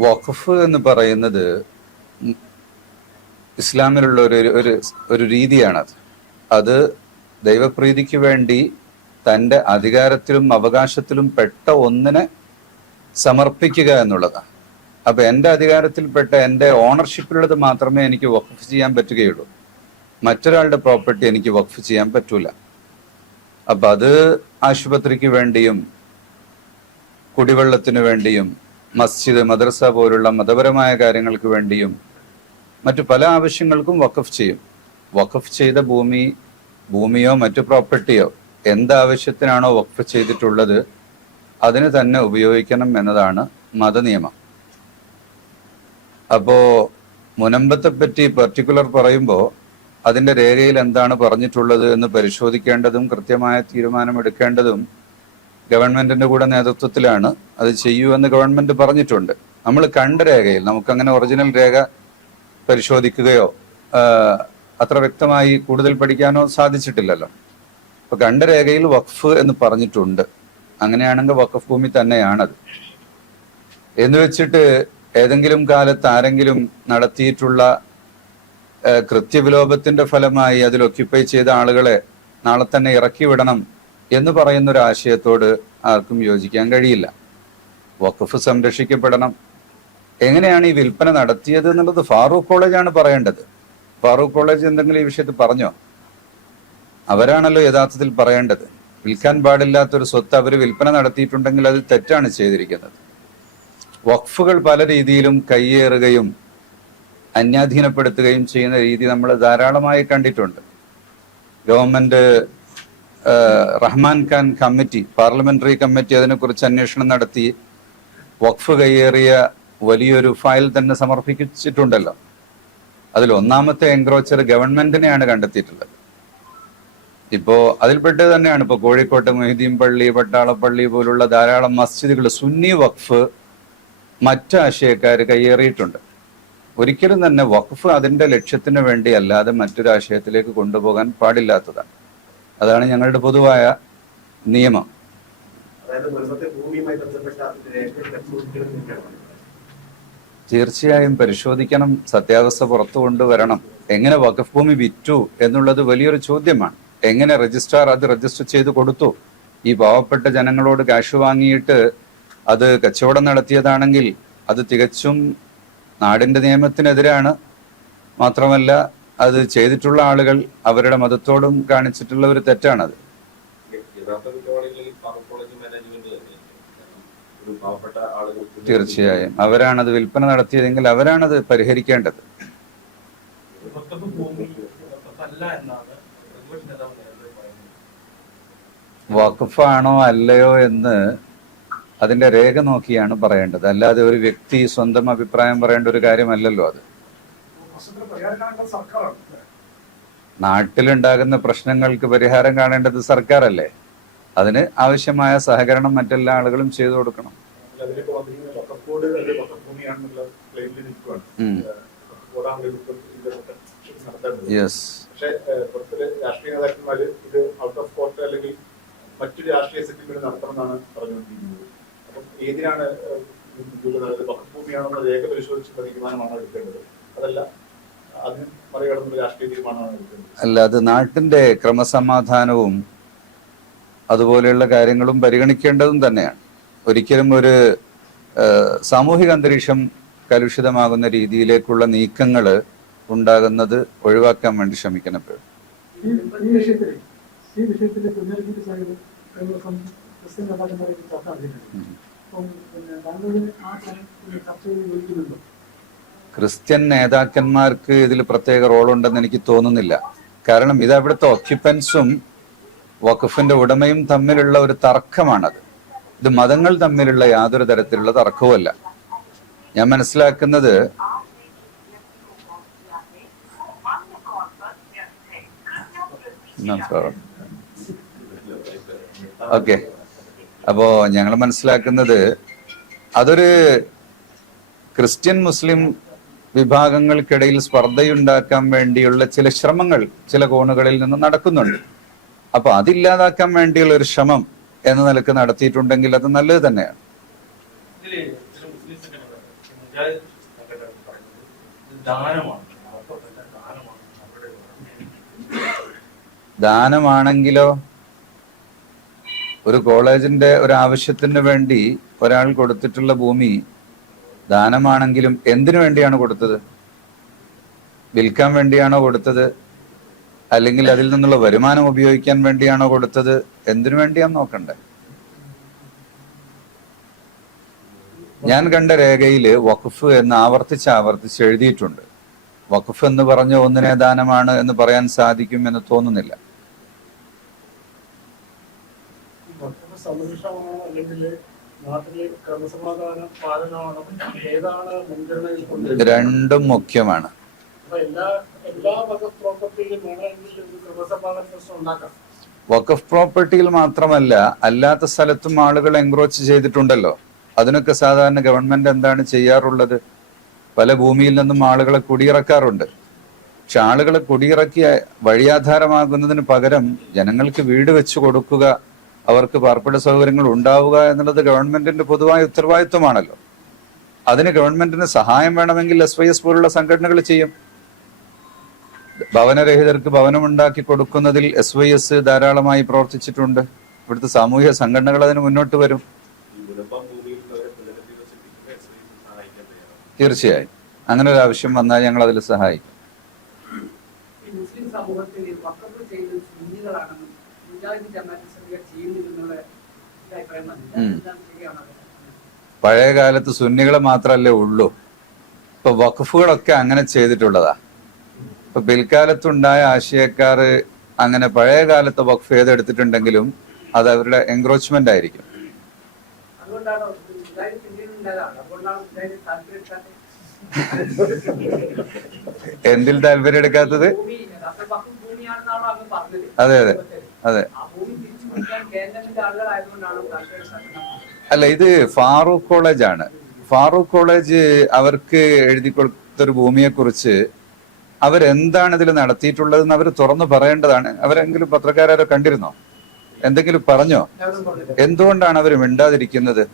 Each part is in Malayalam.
വഖഫ് എന്ന് പറയുന്നത് ഇസ്ലാമിലുള്ള ഒരു ഒരു ഒരു രീതിയാണത്. അത് ദൈവപ്രീതിക്ക് വേണ്ടി തന്റെ അധികാരത്തിലും അവകാശത്തിലും പെട്ട ഒന്നിനെ സമർപ്പിക്കുക എന്നുള്ളതാണ്. അപ്പൊ എന്റെ അധികാരത്തിൽപ്പെട്ട എന്റെ ഓണർഷിപ്പിലുള്ളത് മാത്രമേ എനിക്ക് വഖഫ് ചെയ്യാൻ പറ്റുകയുള്ളൂ. മറ്റൊരാളുടെ പ്രോപ്പർട്ടി എനിക്ക് വഖഫ് ചെയ്യാൻ പറ്റൂല. അപ്പൊ അത് ആശുപത്രിക്ക് വേണ്ടിയും കുടിവെള്ളത്തിന് വേണ്ടിയും മസ്ജിദ് മദ്രസ പോലുള്ള മതപരമായ കാര്യങ്ങൾക്ക് വേണ്ടിയും മറ്റു പല ആവശ്യങ്ങൾക്കും വഖഫ് ചെയ്യും. വഖഫ് ചെയ്ത ഭൂമി ഭൂമിയോ മറ്റു പ്രോപ്പർട്ടിയോ എന്താവശ്യത്തിനാണോ വഖഫ് ചെയ്തിട്ടുള്ളത് അതിന് തന്നെ ഉപയോഗിക്കണം എന്നതാണ് മതനിയമം. അപ്പോ മുനമ്പത്തെ പറ്റി പർട്ടിക്കുലർ പറയുമ്പോൾ അതിന്റെ രേഖയിൽ എന്താണ് പറഞ്ഞിട്ടുള്ളത് എന്ന് പരിശോധിക്കേണ്ടതും കൃത്യമായ തീരുമാനമെടുക്കേണ്ടതും ഗവൺമെന്റിന്റെ കൂടെ നേതൃത്വത്തിലാണ് അത് ചെയ്യൂ എന്ന് ഗവൺമെന്റ് പറഞ്ഞിട്ടുണ്ട്. നമ്മൾ കണ്ട രേഖയിൽ നമുക്കങ്ങനെ ഒറിജിനൽ രേഖ പരിശോധിക്കുകയോ അത്ര വ്യക്തമായി കൂടുതൽ പഠിക്കാനോ സാധിച്ചിട്ടില്ലല്ലോ. അപ്പൊ കണ്ട രേഖയിൽ വഖഫ് എന്ന് പറഞ്ഞിട്ടുണ്ട്. അങ്ങനെയാണെങ്കിൽ വഖഫ് ഭൂമി തന്നെയാണത്. എന്ന് വെച്ചിട്ട് ഏതെങ്കിലും കാലത്ത് ആരെങ്കിലും നടത്തിയിട്ടുള്ള കൃത്യവിലോപത്തിന്റെ ഫലമായി അതിൽ ഒക്യുപ്പൈ ചെയ്ത ആളുകളെ നാളെ തന്നെ ഇറക്കി വിടണം എന്ന് പറയുന്ന ഒരു ആശയത്തോട് ആർക്കും യോജിക്കാൻ കഴിയില്ല. വഖഫ് സംരക്ഷിക്കപ്പെടണം. എങ്ങനെയാണ് ഈ വിൽപ്പന നടത്തിയത് എന്നുള്ളത് ഫാറൂഖ് കോളേജാണ് പറയേണ്ടത്. ഫാറൂഖ് കോളേജ് എന്തെങ്കിലും ഈ വിഷയത്തിൽ പറഞ്ഞോ? അവരാണല്ലോ യഥാർത്ഥത്തിൽ പറയേണ്ടത്. വിൽക്കാൻ പാടില്ലാത്തൊരു സ്വത്ത് അവർ വിൽപ്പന നടത്തിയിട്ടുണ്ടെങ്കിൽ അത് തെറ്റാണ് ചെയ്തിരിക്കുന്നത്. വഖഫുകൾ പല രീതിയിലും കയ്യേറുകയും അന്യാധീനപ്പെടുത്തുകയും ചെയ്യുന്ന രീതി നമ്മൾ ധാരാളമായി കണ്ടിട്ടുണ്ട്. Government Rahman Khan committee parliamentary committee അതിനെക്കുറിച്ച് അന്വേഷണം നടത്തി. വഖഫ് കയ്യേറിയ വലിയൊരു ഫയൽ തന്നെ സമർപ്പിച്ചിട്ടുണ്ടല്ലോ. അതിൽ ഒന്നാമത്തെ എൻക്രോച്ചർ ഗവൺമെന്റിനെയാണ് കണ്ടെത്തിയിട്ടുള്ളത്. ഇപ്പോ അതിൽപ്പെട്ടത് തന്നെയാണ്. ഇപ്പോൾ കോഴിക്കോട്ട് മൊഹിദ്ദീൻ പള്ളി പട്ടാളപ്പള്ളി പോലുള്ള ധാരാളം മസ്ജിദുകൾ സുന്നി വഖഫ് മറ്റു ആശയക്കാർ കയ്യേറിയിട്ടുണ്ട്. ഒരിക്കലും തന്നെ വഖഫ് അതിന്റെ ലക്ഷ്യത്തിന് വേണ്ടി അല്ലാതെ മറ്റൊരു ആശയത്തിലേക്ക് കൊണ്ടുപോകാൻ പാടില്ലാത്തതാണ്. അതാണ് ഞങ്ങളുടെ പൊതുവായ നിയമം. തീർച്ചയായും പരിശോധിക്കണം സത്യാവസ്ഥ പുറത്തു കൊണ്ടുവരണം. എങ്ങനെ വഖഫ് ഭൂമി വിറ്റു എന്നുള്ളത് വലിയൊരു ചോദ്യമാണ്. എങ്ങനെ രജിസ്ട്രാർ അത് രജിസ്റ്റർ ചെയ്ത് കൊടുത്തു? ഈ പാവപ്പെട്ട ജനങ്ങളോട് കാശ് വാങ്ങിയിട്ട് അത് കച്ചവടം നടത്തിയതാണെങ്കിൽ അത് തികച്ചും നാടിന്റെ നിയമത്തിനെതിരാണ്. മാത്രമല്ല അത് ചെയ്തിട്ടുള്ള ആളുകൾ അവരുടെ മതത്തോടും കാണിച്ചിട്ടുള്ള ഒരു തെറ്റാണത്. തീർച്ചയായും. അവരാണത് വിൽപ്പന നടത്തിയതെങ്കിൽ അവരാണത് പരിഹരിക്കേണ്ടത്. വഖഫാണോ അല്ലയോ എന്ന് അതിന്റെ രേഖ നോക്കിയാണ് പറയേണ്ടത്. അല്ലാതെ ഒരു വ്യക്തി സ്വന്തം അഭിപ്രായം പറയേണ്ട ഒരു കാര്യമല്ലല്ലോ അത് പ്രശ്നത്തിന് പരിഹാരം കാണേണ്ടത് സർക്കാരാണ് നാട്ടിലുണ്ടാകുന്ന പ്രശ്നങ്ങൾക്ക് പരിഹാരം കാണേണ്ടത് സർക്കാരല്ലേ? അതിന് ആവശ്യമായ സഹകരണം മറ്റെല്ലാ ആളുകളും ചെയ്തു കൊടുക്കണം. യെസ് പുറത്തിലെ രാഷ്ട്രീയ സെറ്റിൽമെന്റ് നടത്തണമെന്നാണ് പറഞ്ഞുകൊണ്ടിരിക്കുന്നത്. അപ്പം ഏതിനാണ് രേഖ തീരുമാനമാണോ എടുക്കേണ്ടത്? അതല്ല അല്ല അത് നാട്ടിന്റെ ക്രമസമാധാനവും അതുപോലെയുള്ള കാര്യങ്ങളും പരിഗണിക്കേണ്ടതും തന്നെയാണ്. ഒരിക്കലും ഒരു സാമൂഹിക അന്തരീക്ഷം കലുഷിതമാകുന്ന രീതിയിലേക്കുള്ള നീക്കങ്ങൾ ഉണ്ടാകുന്നത് ഒഴിവാക്കാൻ വേണ്ടി ശ്രമിക്കണം എപ്പോഴും ചർച്ച ചെയ്ത് ക്രിസ്ത്യൻ നേതാക്കന്മാർക്ക് ഇതിൽ പ്രത്യേക റോളുണ്ടെന്ന് എനിക്ക് തോന്നുന്നില്ല. കാരണം ഇത് അവിടുത്തെ ഒക്യുപ്പൻസും വഖഫിന്റെ ഉടമയും തമ്മിലുള്ള ഒരു തർക്കമാണത്. ഇത് മതങ്ങൾ തമ്മിലുള്ള യാതൊരു തരത്തിലുള്ള തർക്കവുമല്ല. ഞാൻ മനസ്സിലാക്കുന്നത് ഓക്കെ. അപ്പോ ഞങ്ങൾ മനസ്സിലാക്കുന്നത് അതൊരു ക്രിസ്ത്യൻ മുസ്ലിം വിഭാഗങ്ങൾക്കിടയിൽ സ്പർദ്ധയുണ്ടാക്കാൻ വേണ്ടിയുള്ള ചില ശ്രമങ്ങൾ ചില കോണുകളിൽ നിന്ന് നടക്കുന്നുണ്ട്. അപ്പൊ അതില്ലാതാക്കാൻ വേണ്ടിയുള്ള ഒരു ശ്രമം എന്ന നിലയ്ക്ക് നടത്തിയിട്ടുണ്ടെങ്കിൽ അത് നല്ലത് തന്നെയാണ്. ദാനമാണെങ്കിലോ ഒരു കോളേജിന്റെ ഒരു ആവശ്യത്തിന് വേണ്ടി ഒരാൾ കൊടുത്തിട്ടുള്ള ഭൂമി ദാനമാണെങ്കിലും എന്തിനു വേണ്ടിയാണ് കൊടുത്തത്? വിൽക്കാൻ വേണ്ടിയാണോ കൊടുത്തത്? അല്ലെങ്കിൽ അതിൽ നിന്നുള്ള വരുമാനം ഉപയോഗിക്കാൻ വേണ്ടിയാണോ കൊടുത്തത്? എന്തിനു വേണ്ടിയാന്ന് നോക്കണ്ടേ. ഞാൻ കണ്ട രേഖയിൽ വഖഫ് എന്ന് ആവർത്തിച്ച് ആവർത്തിച്ച് എഴുതിയിട്ടുണ്ട്. വഖഫ് എന്ന് പറഞ്ഞ ഒന്നിനെ ദാനമാണ് എന്ന് പറയാൻ സാധിക്കും എന്ന് തോന്നുന്നില്ല. അല്ലെങ്കിൽ നാട്ടിലെ ക്രമസമാധാന പാലനമാണോ ഏതാണ് മുൻഗണനയിൽ കൊണ്ടുവരുന്നത്? രണ്ടും മുഖ്യമാണ്. വക്കഫ് എല്ലാ എല്ലാ വക പ്രോപ്പർട്ടിയിലും വേണമെങ്കിൽ ഒരു ക്രമസമാധാന പ്രശ്നം ഉണ്ടാക്കാം. വഖഫ് പ്രോപ്പർട്ടിയിൽ മാത്രമല്ല അല്ലാത്ത സ്ഥലത്തും ആളുകൾ എൻക്രോച്ച് ചെയ്തിട്ടുണ്ടല്ലോ. അതിനൊക്കെ സാധാരണ ഗവൺമെന്റ് എന്താണ് ചെയ്യാറുള്ളത്? പല ഭൂമിയിൽ നിന്നും ആളുകളെ കുടിയിറക്കാറുണ്ട്. പക്ഷെ ആളുകളെ കുടിയിറക്കി വഴിയാധാരമാകുന്നതിന് പകരം ജനങ്ങൾക്ക് വീട് വെച്ചു കൊടുക്കുക അവർക്ക് പാർപ്പിട സൗകര്യങ്ങൾ ഉണ്ടാവുക എന്നുള്ളത് ഗവൺമെന്റിന്റെ പൊതുവായ ഉത്തരവാദിത്വമാണല്ലോ. അതിന് ഗവൺമെന്റിന് സഹായം വേണമെങ്കിൽ എസ് വൈ എസ് പോലുള്ള സംഘടനകൾ ചെയ്യും. ഭവനരഹിതർക്ക് ഭവനമുണ്ടാക്കി കൊടുക്കുന്നതിൽ എസ് വൈ എസ് ധാരാളമായി പ്രവർത്തിച്ചിട്ടുണ്ട്. ഇവിടുത്തെ സാമൂഹ്യ സംഘടനകൾ അതിന് മുന്നോട്ട് വരും. തീർച്ചയായും. അങ്ങനെ ഒരു ആവശ്യം വന്നാൽ ഞങ്ങൾ അതിൽ സഹായിക്കും. പഴയ കാലത്ത് സുന്നികൾ മാത്രമല്ലേ ഉള്ളൂ. ഇപ്പൊ വഖഫുകളൊക്കെ അങ്ങനെ ചെയ്തിട്ടുള്ളതാ. ഇപ്പൊ പിൽക്കാലത്തുണ്ടായ ആശയക്കാര് അങ്ങനെ പഴയ കാലത്തെ വഖഫ് ചെയ്തെടുത്തിട്ടുണ്ടെങ്കിലും അത് അവരുടെ എൻക്രോച്ച്മെന്റ് ആയിരിക്കും. എന്തിൽ താല്പര്യം എടുക്കാത്തത്? അതെ അതെ. അതെ. അല്ല ഇത് ഫാറൂഖ് കോളേജ് ആണ്. ഫാറൂഖ് കോളേജ് അവർക്ക് എഴുതി കൊടുത്തൊരു ഭൂമിയെ കുറിച്ച് അവരെന്താണ് ഇതിൽ നടത്തിയിട്ടുള്ളതെന്ന് അവർ തുറന്നു പറയേണ്ടതാണ്. അവരെങ്കിലും പത്രക്കാരോ കണ്ടിരുന്നോ? എന്തെങ്കിലും പറഞ്ഞോ? എന്തുകൊണ്ടാണ് അവർ മിണ്ടാതിരിക്കുന്നത്?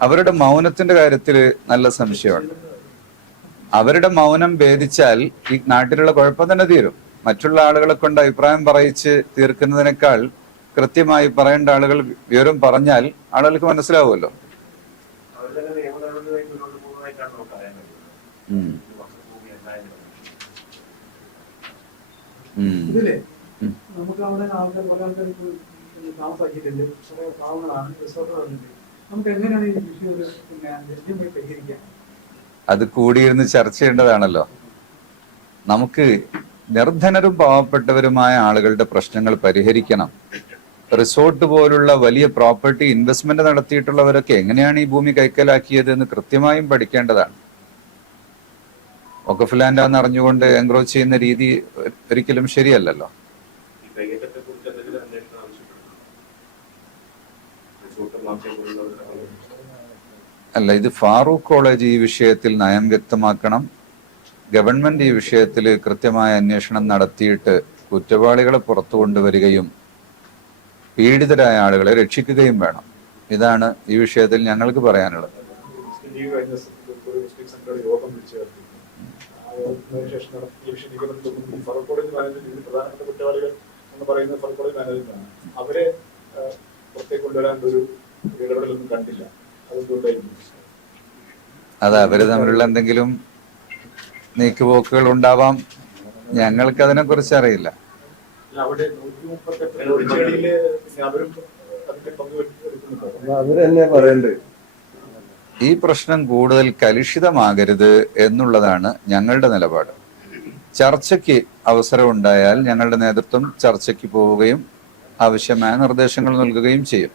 അവരുടെ മൗനത്തിന്റെ കാര്യത്തിൽ നല്ല സംശയമുണ്ട് അവരുടെ മൗനം ഭേദിച്ചാൽ ഈ നാട്ടിലുള്ള കുഴപ്പം തന്നെ തീരും. മറ്റുള്ള ആളുകളെ കൊണ്ട് അഭിപ്രായം പറയിച്ച് തീർക്കുന്നതിനേക്കാൾ കൃത്യമായി പറയേണ്ട ആളുകൾ വിവരം പറഞ്ഞാൽ ആളുകൾക്ക് മനസ്സിലാവുമല്ലോ നമുക്ക് ഉം. ഇത് വഖഫ് ഭൂമി എന്തായാലും ഉം. ഇതിലെ ഉം. നമുക്ക് അവിടെ ആൾക്കാർ പല ആൾക്കാർ താമസാക്കിയിട്ടുണ്ട് കുറെ പാവങ്ങളാണ് റിസോർട്ടുകളുണ്ട് നമുക്ക് എങ്ങനെയാണ് ഈ വിഷയം ഒരു പിന്നെ ലഭ്യമായി പരിഹരിക്കാൻ അത് കൂടിയിരുന്ന് ചർച്ച ചെയ്യേണ്ടതാണല്ലോ നമുക്ക് നിർധനരും പാവപ്പെട്ടവരുമായ ആളുകളുടെ പ്രശ്നങ്ങൾ പരിഹരിക്കണം. റിസോർട്ട് പോലുള്ള വലിയ പ്രോപ്പർട്ടി ഇൻവെസ്റ്റ്മെന്റ് നടത്തിയിട്ടുള്ളവരൊക്കെ എങ്ങനെയാണ് ഈ ഭൂമി കൈക്കലാക്കിയത് എന്ന് കൃത്യമായും പഠിക്കേണ്ടതാണ്. വഖഫ് ലാൻഡാന്ന് അറിഞ്ഞുകൊണ്ട് എൻക്രോച്ച് ചെയ്യുന്ന രീതി ഒരിക്കലും ശരിയല്ലല്ലോ. അല്ല ഇത് ഫാറൂഖ് കോളേജ് ഈ വിഷയത്തിൽ നയം വ്യക്തമാക്കണം. ഗവൺമെന്റ് ഈ വിഷയത്തിൽ കൃത്യമായ അന്വേഷണം നടത്തിയിട്ട് കുറ്റവാളികളെ പുറത്തു കൊണ്ടുവരികയും പീഡിതരായ ആളുകളെ രക്ഷിക്കുകയും വേണം. ഇതാണ് ഈ വിഷയത്തിൽ ഞങ്ങൾക്ക് പറയാനുള്ളത്. അവരെ കൊണ്ടുവരാൻ ഒരു കണ്ടില്ല അത് അവർ തമ്മിലുള്ള എന്തെങ്കിലും നീക്കുപോക്കുകൾ ഉണ്ടാവാം. ഞങ്ങൾക്ക് അതിനെ കുറിച്ച് അറിയില്ല ഈ പ്രശ്നം കൂടുതൽ കലുഷിതമാകരുത് എന്നുള്ളതാണ് ഞങ്ങളുടെ നിലപാട്. ചർച്ചയ്ക്ക് അവസരം ഉണ്ടായാൽ ഞങ്ങളുടെ നേതൃത്വം ചർച്ചയ്ക്ക് പോവുകയും ആവശ്യമായ നിർദ്ദേശങ്ങൾ നൽകുകയും ചെയ്യും.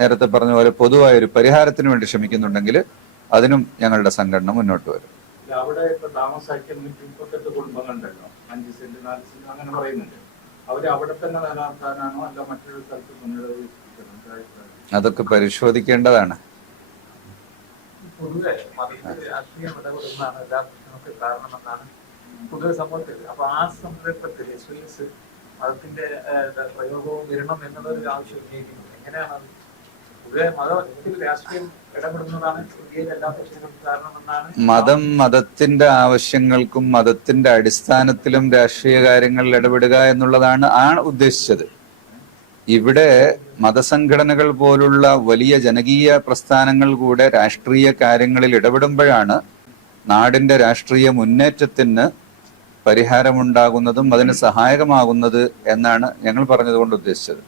നേരത്തെ പറഞ്ഞ പോലെ പൊതുവായ ഒരു പരിഹാരത്തിന് വേണ്ടി ശ്രമിക്കുന്നുണ്ടെങ്കിൽ അതിനും ഞങ്ങളുടെ സംഘടന മുന്നോട്ട് വരും. അവിടെ ഇപ്പൊ താമസാക്കിയ നൂറ്റി മുപ്പത്തെട്ട് കുടുംബങ്ങളുണ്ടല്ലോ. അഞ്ച് സെന്റ് നാല് സെന്റ് അങ്ങനെ പറയുന്നുണ്ട്. അവർ അവിടെ തന്നെ നിലനിർത്താനാണോ അല്ല മറ്റൊരു സ്ഥലത്ത് അതൊക്കെ പരിശോധിക്കേണ്ടതാണ്. പൊതുവെ രാഷ്ട്രീയം ഇടപെടുന്നതാണ് എല്ലാ പ്രശ്നങ്ങൾക്ക് കാരണമെന്നാണ് പൊതുവെ സമൂഹത്തിൽ അപ്പൊ ആ സന്ദർഭത്തിൽ എസ് വി എസ് മതത്തിന്റെ പ്രയോഗവും വരണം എന്നുള്ളൊരു ആവശ്യം ഉന്നയിക്കുന്നത്. എങ്ങനെയാണ് അത് മതം മതത്തിന്റെ ആവശ്യങ്ങൾക്കും മതത്തിന്റെ അടിസ്ഥാനത്തിലും രാഷ്ട്രീയ കാര്യങ്ങളിൽ ഇടപെടുക എന്നുള്ളതാണ് ആ ഉദ്ദേശിച്ചത്. ഇവിടെ മതസംഘടനകൾ പോലുള്ള വലിയ ജനകീയ പ്രസ്ഥാനങ്ങൾ കൂടെ രാഷ്ട്രീയ കാര്യങ്ങളിൽ ഇടപെടുമ്പോഴാണ് നാടിന്റെ രാഷ്ട്രീയ മുന്നേറ്റത്തിന് പരിഹാരമുണ്ടാകുന്നതും അതിന് സഹായകമാകുന്നത് എന്നാണ് ഞങ്ങൾ പറഞ്ഞതുകൊണ്ട് ഉദ്ദേശിച്ചത്.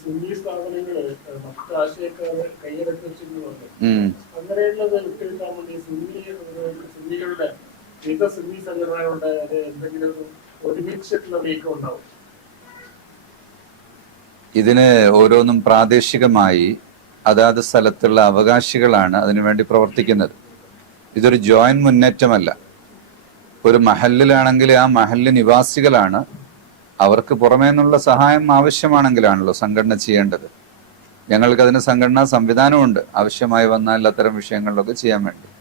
സുന്നി സ്ഥാപനങ്ങൾ മറ്റു രാഷ്ട്രീയക്കാരെ കൈയടക്കി വെച്ചിരുന്നു ഉം. അങ്ങനെയുള്ളത് വിട്ടുകിട്ടാൻ വേണ്ടി സുന്നി സുന്നികളുടെ വിവിധ സുന്നി സംഘടനകളുടെ അത് എന്തെങ്കിലും ഒരു ഒരുമിച്ചിട്ടുള്ള നീക്കം ഉണ്ടാവും. ഇതിന് ഓരോന്നും പ്രാദേശികമായി അതാത് സ്ഥലത്തുള്ള അവകാശികളാണ് അതിനുവേണ്ടി പ്രവർത്തിക്കുന്നത്. ഇതൊരു ജോയിന്റ് മുന്നേറ്റമല്ല. ഒരു മഹലിലാണെങ്കിൽ ആ മഹൽ നിവാസികളാണ് അവർക്ക് പുറമേ നിന്നുള്ള സഹായം ആവശ്യമാണെങ്കിലാണല്ലോ സംഘടന ചെയ്യേണ്ടത്. ഞങ്ങൾക്ക് അതിന് സംഘടനാ സംവിധാനമുണ്ട്. ആവശ്യമായി വന്നാൽ അത്തരം വിഷയങ്ങളിലൊക്കെ ചെയ്യാൻ വേണ്ടി.